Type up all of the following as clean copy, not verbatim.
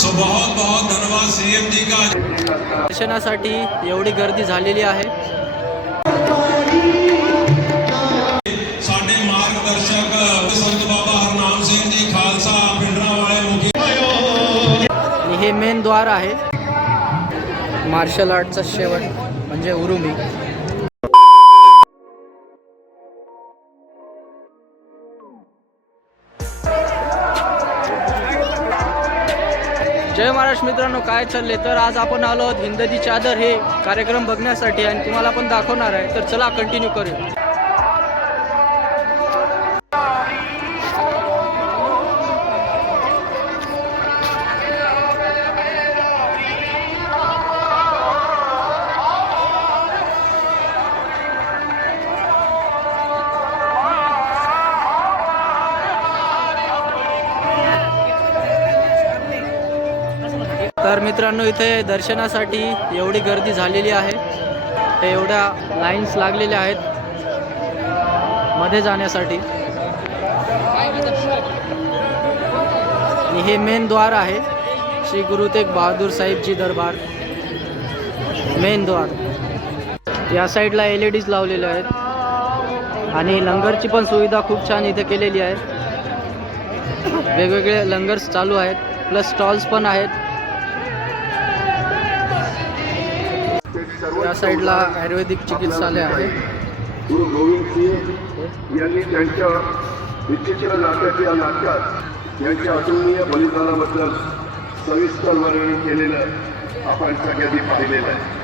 So बहुत बहुत धन्यवाद सीएम जी का। दर्शनासाठी एवढी गर्दी झालेली आहे। साडे मार्गदर्शक संत बाबा हरनाम सिंह जी खालसा पिंडरावाळे मुखी। हे मेन द्वार आहे मार्शल आर्टचा शेवट म्हणजे उरुमी। जय महाराष्ट्र मित्रांनो, काय चालले तर आज आपण आलो आहोत हिंददी चादर हे कार्यक्रम बघण्यासाठी आणि तुम्हाला पण दाखवणार आहे। तर चला कंटिन्यू करूया। तर मित्रांनो, इथे दर्शनासाठी एवढी गर्दी झालेली आहे। ते एवढ्या लाईन्स लागलेल्या आहेत मध्ये जाण्यासाठी। आणि हे मेन द्वार आहे श्री गुरु तेग बहादूर साहिब जी दरबार मेन द्वार। या साईडला LEDs लावलेले आहेत आणि लंगरची पण सुविधा खूप छान इथे केलेली आहे। वेगवेगळे लंगर्स चालू आहेत, प्लस स्टॉल्स पण आहेत। या साईडला आयुर्वेदिक चिकित्सालय आहे। गुरु गोविंद सिंह यांनी त्यांच्या विचित्र नाट्याच्या नाट्यात यांच्या अतुलनीय बलिदानाबद्दल सविस्तर वर्णन केलेलं आपण सगळ्यांनी पाहिलेलं आहे।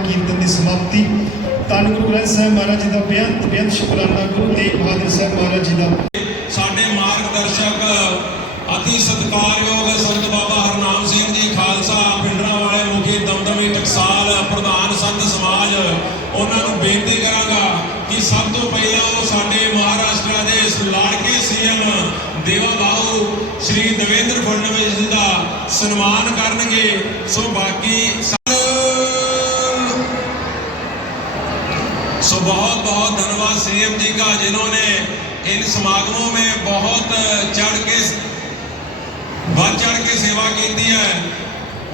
कीर्तन की समाप्ति धन गुरु ग्रंथ साहिब महाराज जी का बेअंत बेअंत शुकराना गुरु तेग बहादुर साहब महाराज जी का। साडे मार्गदर्शक अति सत्कारयोग संत बाबा हरनाम सिंह जी खालसा पिंडरावाळे मुखी दमदमी टकसाल प्रधान संत समाज ਉਹਨਾਂ ਨੂੰ ਬੇਨਤੀ ਕਰਾਂਗਾ ਕਿ ਸਭ ਤੋਂ ਪਹਿਲਾਂ ਉਹ ਸਾਡੇ ਮਹਾਰਾਸ਼ਟਰ ਦੇ ਇਸ ਲਾੜਕੇ CM ਦੇਵਾ ਬਾਊ श्री देवेंद्र फडणवीस जी का सम्मान करनगे। सो बाकी सो बहुत बहुत धन्यवाद सीएम जी का जिन्होंने इन समागमों में बहुत बढ़ चढ़ के सेवा की है।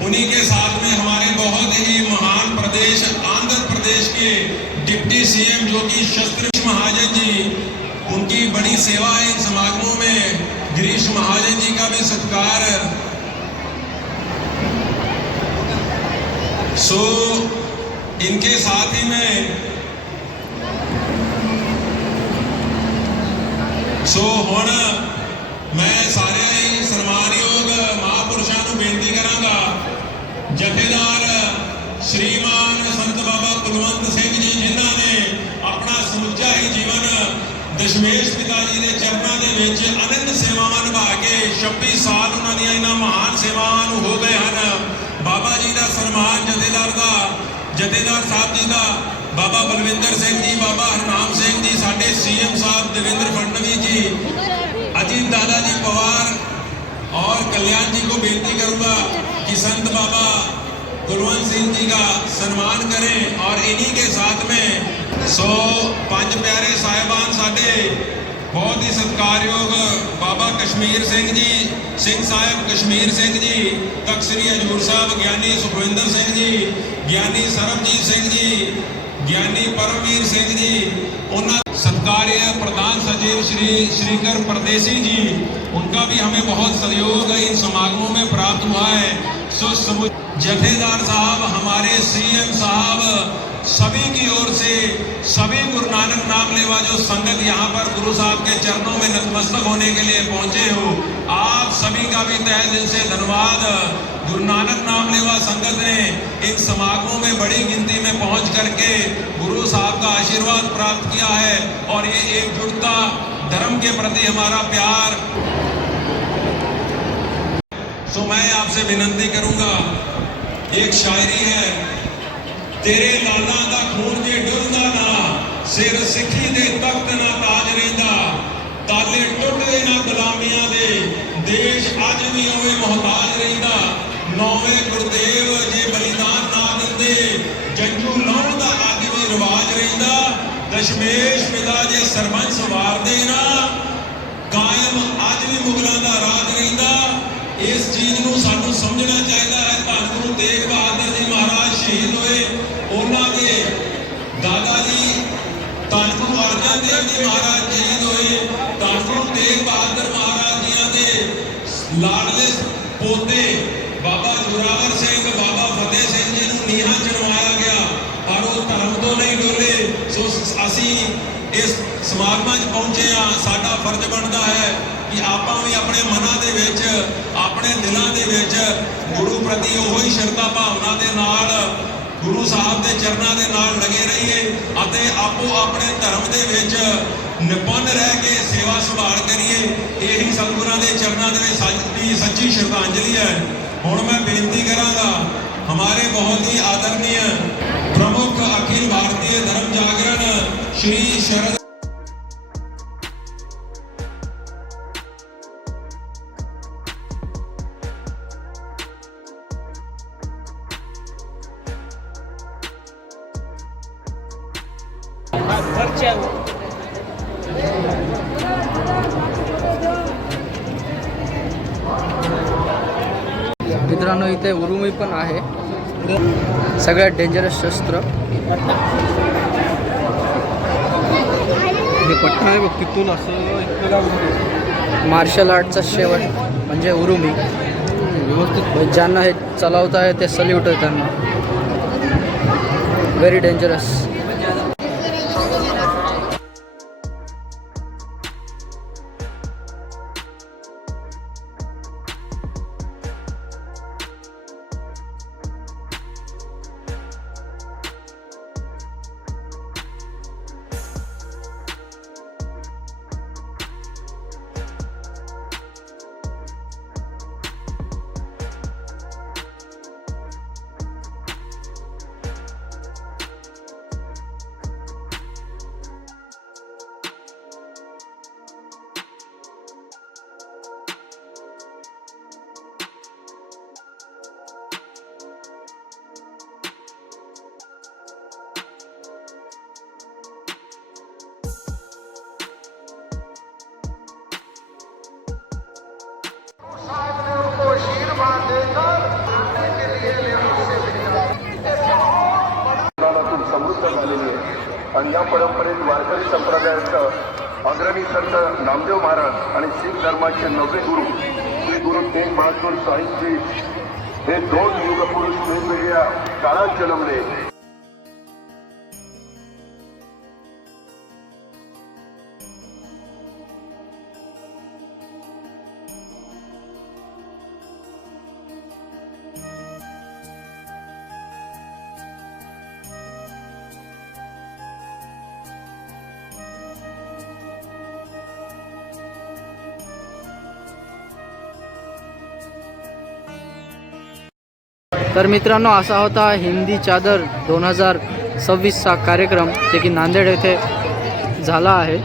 उन्हीं के साथ में हमारे बहुत ही महान प्रदेश आंध्र प्रदेश के डिप्टी CM जो कि शस्त्र महाजन जी, उनकी बड़ी सेवा है इन समागमों में। गिरीश महाजन जी का भी सत्कार। सो इनके साथ ही में हुण मैं सारे सन्मानयोग महापुरुषों को बेनती करांगा। जथेदार श्रीमान ਕੁਲਵੰਤ ਸਿੰਘ ਜੀ ਜਿਨ੍ਹਾਂ ਨੇ ਆਪਣਾ ਸਮੁੱਚਾ ਹੀ ਜੀਵਨ ਦਸ਼ਮੇਸ਼ ਪਿਤਾ ਜੀ ਦੇ ਚਰਨਾਂ ਦੇ ਵਿੱਚ ਅਨੰਤ ਸੇਵਾਵਾਂ ਨਿਭਾ ਕੇ 26 ਸਾਲ ਉਹਨਾਂ ਦੀਆਂ ਇਹਨਾਂ ਮਹਾਨ ਸੇਵਾਵਾਂ ਨੂੰ ਹੋ ਗਏ ਹਨ। ਬਾਬਾ ਜੀ ਦਾ ਸਨਮਾਨ ਜਥੇਦਾਰ ਸਾਹਿਬ ਜੀ ਦਾ ਬਾਬਾ ਬਲਵਿੰਦਰ ਸਿੰਘ ਜੀ, ਬਾਬਾ ਹਰਨਾਮ ਸਿੰਘ ਜੀ, ਸਾਡੇ ਸੀਐਮ ਸਾਹਿਬ ਦੇवेंद्र फडणवीस जी, अजीत दादा जी पवार और कल्याण जी को बेनती करूंगा कि संत बाबा कुलवंत सिंह जी का सम्मान करें। और इन्हीं के साथ में 105 प्यारे साहिबान साडे बहुत ही सत्कारयोग बाबा कश्मीर सिंह जी, सिंह साहब कश्मीर सिंह जी, तख्त श्री हजूर साहब ज्ञानी सुखविंदर सिंह जी, ज्ञानी सरबजीत सिंह जी, ज्ञानी परमवीर सिंह जी, उन्होंने सत्कार्य प्रधान सचिव श्री श्रीकर परदेसी जी, उनका भी हमें बहुत सहयोग इन समागमों में प्राप्त हुआ है। सो जथेदार साहब, हमारे सीएम साहब, सभी की ओर से सभी गुरु नानक नाम लेवा जो संगत यहाँ पर गुरु साहब के चरणों में नतमस्तक होने के लिए पहुंचे हो, आप सभी का भी तहे दिल से धन्यवाद। गुरु नानक नाम लेवा संगत ने इन समागमों में बड़ी गिनती में पहुंच करके गुरु साहब का आशीर्वाद प्राप्त किया है और ये एकजुटता, धर्म के प्रति हमारा प्यार। सो मैं आपसे विनती करूंगा, एक शायरी है, तेरे लाला दा खून जे डुलदा ना, सिर सिੱਖੀ ਦੇ ਤਖਤ ਨਾ ਤਾਜ ਰਹਿੰਦਾ, ਤਾਲੇ ਟੁੱਟਦੇ ਨਾ ਗੁਲਾਮੀਆਂ ਦੇ, ਦੇਸ਼ ਅੱਜ ਵੀ ਉਵੇਂ ਮੁਹਤਾਜ ਰਹਿੰਦਾ। ਨੌਵੇਂ ਗੁਰਦੇਵ ਜੇ ਬਲੀਦਾਨ ਨਾ ਦਿੰਦੇ, ਜੰਜੂ ਲਾਉਣ ਦਾ ਅੱਜ ਵੀ ਰਿਵਾਜ ਰਹਿੰਦਾ। ਦਸ਼ਮੇਸ਼ ਪਿਤਾ ਜੇ ਸਰਬੰਸ ਵਾਰਦੇ ਨਾ, ਕਾਇਮ ਅੱਜ ਵੀ ਮੁਗਲਾਂ ਦਾ ਰਾਜ ਰਹਿੰਦਾ। ਇਸ ਚੀਜ਼ ਨੂੰ ਸਾਨੂੰ ਸਮਝਣਾ ਚਾਹੀਦਾ ਹੈ। ਧੰਨ ਗੁਰੂ ਤੇਗ ਬਹਾਦਰ ਜੀ ਮਹਾਰਾਜ ਸ਼ਹੀਦ ਹੋਏ, ਉਹਨਾਂ ਦੇ ਦਾਦਾ ਜੀ ਧੰਨ ਗੁਰੂ ਅਰਜਨ ਦੇਵ ਜੀ ਮਹਾਰਾਜ ਸ਼ਹੀਦ ਹੋਏ, ਧੰਨ ਗੁਰੂ ਤੇਗ ਬਹਾਦਰ ਮਹਾਰਾਜ ਜੀਆਂ ਦੇ ਲਾਡਲੇ ਪੋਤੇ ਬਾਬਾ ਜ਼ੋਰਾਵਰ ਸਿੰਘ, ਬਾਬਾ ਫਤਿਹ ਸਿੰਘ ਜੀ ਨੂੰ ਨੀਹਾਂ ਚੜਵਾਇਆ ਗਿਆ, ਪਰ ਉਹ ਧਰਮ ਤੋਂ ਨਹੀਂ ਡੋਲੇ। ਸੋ ਅਸੀਂ ਇਸ ਸਮਾਗਮਾਂ 'ਚ ਪਹੁੰਚੇ ਹਾਂ, ਸਾਡਾ ਫਰਜ਼ ਬਣਦਾ ਹੈ ਕਿ ਆਪਾਂ ਵੀ ਆਪਣੇ ਮਨਾਂ ਦੇ ਵਿੱਚ, ਆਪਣੇ ਦਿਲਾਂ ਦੇ ਵਿੱਚ ਗੁਰੂ ਪ੍ਰਤੀ ਉਹੋ ਹੀ ਸ਼ਰਧਾ ਭਾਵਨਾ ਦੇ ਨਾਲ ਗੁਰੂ ਸਾਹਿਬ ਦੇ ਚਰਨਾਂ ਦੇ ਨਾਲ ਲੱਗੇ ਰਹੀਏ ਅਤੇ ਆਪੋ ਆਪਣੇ ਧਰਮ ਦੇ ਵਿੱਚ ਨਿਪੁੰਨ ਰਹਿ ਕੇ ਸੇਵਾ ਸੰਭਾਲ ਕਰੀਏ। ਇਹੀ ਸਤਿਗੁਰਾਂ ਦੇ ਚਰਨਾਂ ਦੇ ਵਿੱਚ ਸਾਡੀ ਸੱਚੀ ਸ਼ਰਧਾਂਜਲੀ ਹੈ। ਹੁਣ ਮੈਂ ਬੇਨਤੀ ਕਰਾਂਗਾ, हमारे बहुत ही आदरणीय प्रमुख अखिल भारतीय धर्म जागरण श्री शरद मित्रांनो, इथे उरुमी पण आहे, सगळ्यात डेंजरस शस्त्र। हे पट्टा आहे बघ, तिथून असं मार्शल आर्टचा शेवट म्हणजे उरुमी। व्यवस्थित ज्यांना हे चालवता आहे ते सल्यूट आहे त्यांना। Very dangerous. समृद्ध झालेली आहे आणि या परंपरेत वारकरी संप्रदायाचं अग्रणी संत नामदेव महाराज आणि शीख धर्माचे नववे गुरु श्री गुरु तेग बहादूर साहिबजी हे दोन युगपुरुष वेगवेगळ्या काळात जन्मले। तर मित्रांनो, असा होता हिंदी चादर 2026चा कार्यक्रम जे की नांदेड येथे झाला आहे.